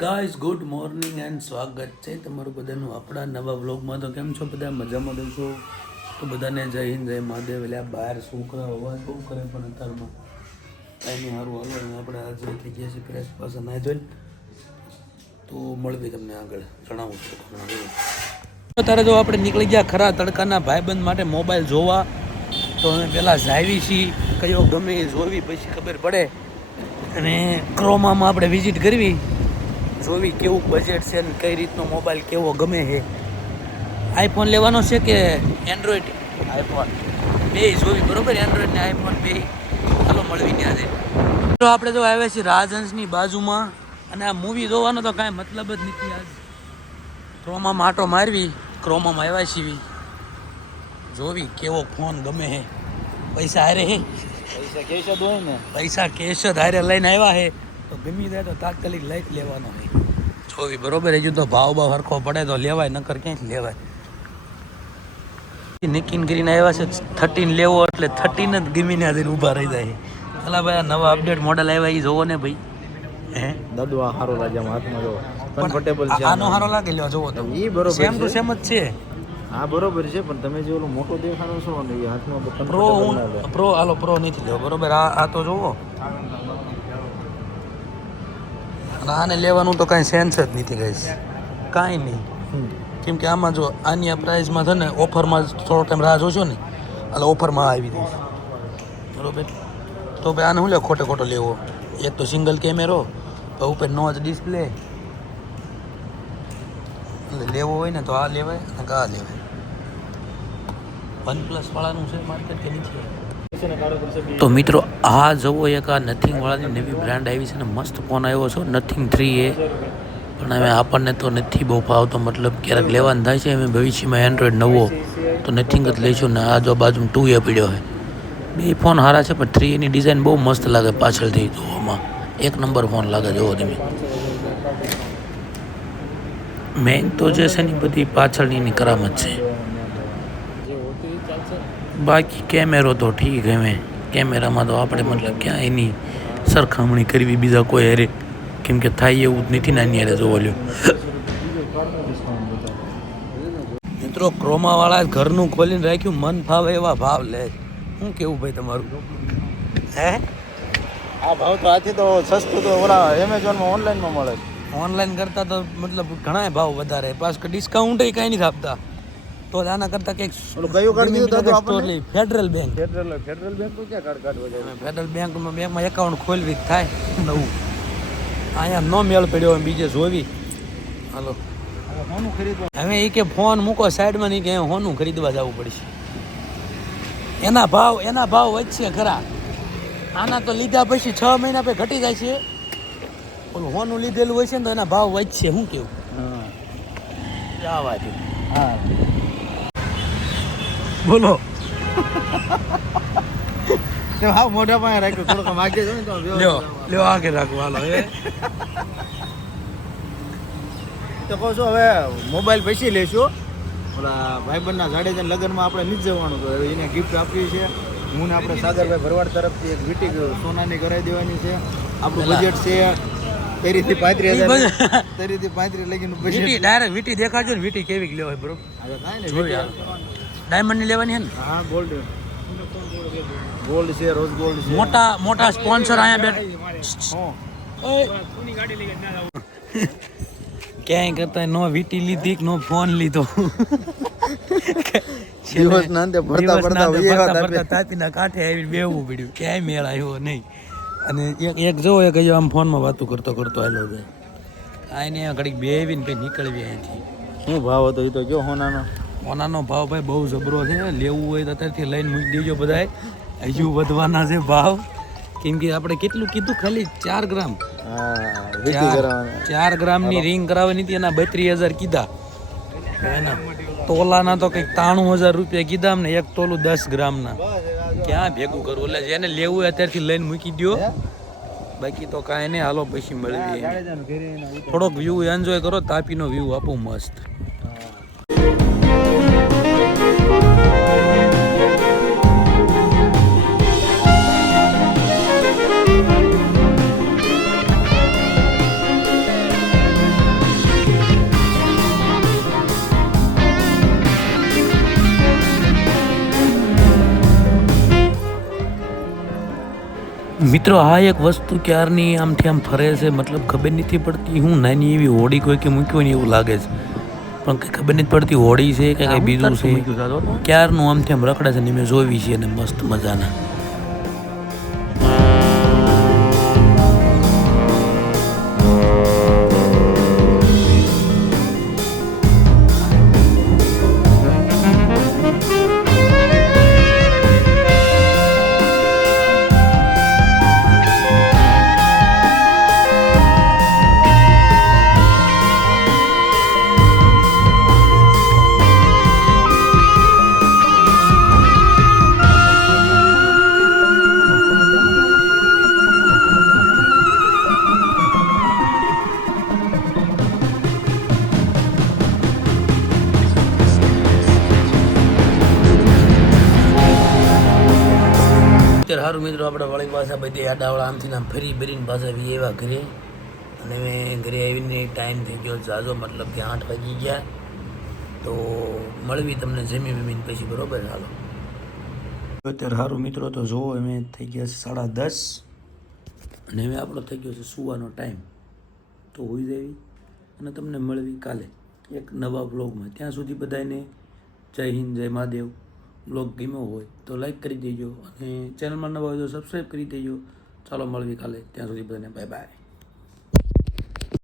Guys good morning and સ્વાગત છે તમારું બધાનું આપણા નવા વ્લોગમાં તો કેમ છો બધા? મજામાં દેશો તો બધાને જય હિન્દ, જય મહાદેવ. એટલે આ બહાર છોકરા અવાજ બહુ કરે પણ અત્યારમાં. કાંઈ સારું હાલો. અને આપણે આજે થઈ ગયા છીએ ફ્રેશ પાસે ના જોઈને તો મળવી તમને આગળ. જણાવું છું અત્યારે જો આપણે નીકળી ગયા ખરા તડકાના ભાઈબંધ માટે મોબાઈલ જોવા. તો અમે પહેલાં જાવી છીએ. કયો ગમે એ જોવી, પછી ખબર પડે. અને ક્રોમામાં આપણે વિઝિટ કરવી. જોવી કેવું બજેટ છે ને કઈ રીતનો મોબાઈલ કેવો ગમે છે. આઈફોન લેવાનો છે કે એન્ડ્રોઈડ આઈફોન બે જોવી બરોબર? એન્ડ્રોઈડ ને આઈફોન બે. ચાલો મળવી ત્યાં છે તો આપણે તો આવ્યા છીએ રાજહંસની બાજુમાં અને આ મૂવી જોવાનો તો કાંઈ મતલબ જ નથી આજ. ક્રોમામાં આટો મારવી ક્રોમામાં આવ્યા છીએ જોવી કેવો ફોન ગમે છે. પૈસા હારે હે પૈસા કેશ જ હોય ને. પૈસા કેશ જ હારે લઈને આવ્યા છે. તો ગમી જાય તો તાત્કાલિક લઈ લેવાનો હોય. જોવી બરોબર હજુ તો ભાવ ભાવ હરખો પડે તો લેવાય નકર ક્યાંય લેવાય? નિકિન કરીને આવ્યા છે થર્ટીન લેવો એટલે થર્ટીન જ ગમીને આજે ઊભા રહી જાય. અલા ભાઈ આ નવા અપડેટ મોડલ આવ્યા એ જોવો ને ભાઈ. હે? દદવા હારો રાજામાં હાથમાં જોવો. કમ્ફર્ટેબલ છે આનો હારો લાગે લ્યો જોવો તો. ઈ બરોબર સેમ ટુ સેમ જ છે. હા બરોબર છે પણ તમે જે ઓલું મોટો દેખાડો છો ને એ હાથમાં પ્રો. પ્રો હાલો પ્રો નથી લેવો બરોબર? આ આ તો જોવો. આને લેવાનું તો કાંઈ સેન્સ જ નથી ગઈશ કાંઈ નહીં. કેમ કે આમાં જો આની આ પ્રાઇઝમાં છે ને ઓફરમાં થોડો ટાઈમ રાહ જોશો ને, એટલે ઓફરમાં આવી દઈશ બરોબર? તો ભાઈ આને શું લે, ખોટે ખોટો લેવો? એક તો સિંગલ કેમેરો ઉપર નોચ ડિસ્પ્લે એટલે લેવો હોય ને તો આ લેવાય અને આ લેવાય. વન પ્લસ વાળાનું છે માર્કેટ કે નથી? ને. તો મિત્રો, આ જવો એક આ નથિંગ વાળાની નવી બ્રાન્ડ આવી છે ને, મસ્ત ફોન આવ્યો છે નથિંગ થ્રી એ. પણ હવે આપણને તો નથી બહુ ફાવતો મતલબ ક્યારેક લેવાનું થાય છે, અમે ભવિષ્યમાં એન્ડ્રોઈડ નવો, તો નથિંગ જ લઈશું ને, આ જો બાજુ ટુ એ પડ્યો હોય બે ફોન સારા છે, પણ થ્રી એની ડિઝાઇન બહુ મસ્ત લાગે પાછળથી જોવામાં. એક નંબર ફોન લાગે જોવો તમે. મેઇન તો જે છે ને બધી પાછળની કરામત છે. બાકી કેમેરો તો ઠીક હવે. કેમેરામાં તો આપણે મતલબ ક્યાં એની સરખામણી કરવી બીજા કોઈ હારે. કેમ કે થાય એવું જ નથી નાની હારે જોવા લ્યો. મિત્રો ક્રોમાવાળા ઘરનું ખોલીને રાખ્યું મન ફાવે એવા ભાવ લે. શું કેવું ભાઈ તમારું? હે? આ ભાવ તો આથી તો સસ્તું તો ઓલા એમેઝોનમાં ઓનલાઈનમાં મળે ઓનલાઈન કરતાં તો મતલબ ઘણા ભાવ વધારે. પાછ ડિસ્કાઉન્ટ કાંઈ નથી આપતા. તો આના કરતા કંઈક કયું કાર્ડ દીધું તો આપણે ફેડરલ બેંક ફેડરલ ફેડરલ બેંકનું ક્યાં કાર્ડ કાઢવા જાય ફેડરલ બેંકમાં બેંકમાં એકાઉન્ટ ખોલવી થાય. નવું. અહીંયા નો મેળ પડ્યો હોય બીજે જોવી. હાલો. હવે એ કે ફોન મૂકો સાઈડમાં નહીં કે હોનું ખરીદવા જવું પડશે. એના ભાવ એના ભાવ વધશે ખરા. આના તો લીધા પછી છ મહિના પછી ઘટી જાય છે. ઓલું હોનું લીધેલું હોય છે ને તો એના ભાવ વધશે. શું કેવું? હા. જવા દે હા. બોલો. તે હાવ મોઢા પાસે રાખ્યું. થોડુંક આગે જોઈને તો લ્યો લ્યો આગે રાખો હાલો હવે તો કહું છું હવે મોબાઈલ પછી લઈશું. ઓલા ભાઈબંધના જાડેજા લગ્નમાં આપણે નથી જવાનું તો એને ગિફ્ટ આપવી છે હું ને આપણે સાગરભાઈ ભરવાડ તરફથી એક વીટી સોનાની કરાવી દેવાની છે. આપણું. બજેટ છે તેરીથી પાંત્રીસ હજાર તેરીથી પાંત્રીસ લગીનું બજેટ ડાયરેક્ટ વીટી દેખાડજો ને વીટી કેવી લેવાય બરોબર? હવે કાંઈ ને ડાયમંડની લેવાની છે ને? હા ગોલ્ડ ગોલ્ડ છે રોઝ ગોલ્ડ છે. મોટા મોટા સ્પોન્સર અહીંયા બેઠ. હા. ક્યાંય કરતા નો વીટી લીધી નો ફોન લીધો. દિવસ ભરતા અંતે ભરતા આવ્યા ભરતા તાપીના કાંઠે આવીને બેહવું પડ્યું. ક્યાંય મેળ આવ્યો નહીં. અને એક એક જો એક હજુ આમ ફોનમાં વાતો કરતો કરતો આવેલો છે આઈને અહીંયા ઘડીક બેવીને પછી નીકળવી અહીંથી. શું ભાવ હતો એ તો જો હોનાનો ઓનાનો ભાવ ભાઈ બહુ જબરો છે. લેવું હોય તો અત્યારથી લઈને મૂકી દેજો બધાએ. હજુ વધવાના છે ભાવ. કેમ કે આપણે કેટલું કીધું ખાલી ચાર ગ્રામ. ચાર ગ્રામની રિંગ કરાવવાની હતી એના બત્રીસ હજાર કીધા. એના તોલાના તો કંઈક ત્રાણું હજાર રૂપિયા કીધા અમને. એક તોલું દસ ગ્રામના. ક્યાં ભેગું કરવું? એટલે જેને લેવું હોય અત્યારથી લઈને મૂકી દો બાકી તો કાંઈ નહીં. હાલો પછી વીટી. થોડોક વ્યૂ એન્જોય કરો તાપીનો વ્યૂ આપું મસ્ત. મિત્રો આ એક વસ્તુ ક્યારની આમથી આમ ફરે છે મતલબ ખબર નથી પડતી. હું નાની એવી હોડી કોઈ કે મૂક્યો ને એવું લાગે છે. પણ કંઈ ખબર નથી પડતી હોડી છે કે કંઈ બીજું છે? ક્યારનું આમથી આમ રખડે છે ને મેં જોવી છે અને મસ્ત મજાના. અત્યારે સારું મિત્રો આપણે વળી પાછા બધી આડાવાળા આમથી આમ ફરી ફરીને પાછા વી એવા ઘરે. અને મેં ઘરે આવીને ટાઈમ થઈ ગયો જાજો, મતલબ કે આઠ વાગી ગયા. તો મળવી તમને જમી બમીને પછી, બરાબર? હાલો. અત્યારે સારું મિત્રો, તો જુઓ અમે થઈ ગયા છે સાડા દસ. અને હવે આપણો થઈ ગયો છે સુવાનો ટાઈમ. તો હોઈ જવી અને તમને મળવી કાલે એક નવા બ્લોગમાં ત્યાં સુધી બધાને જય હિન્દ, જય મહાદેવ. બ્લોગ ગમ્યો હોય તો લાઈક કરી દેજો અને ચેનલમાં નવા હોય તો સબસ્ક્રાઈબ કરી દેજો. ચાલો મળવી કાલે. ત્યાં સુધી બધાને બાય બાય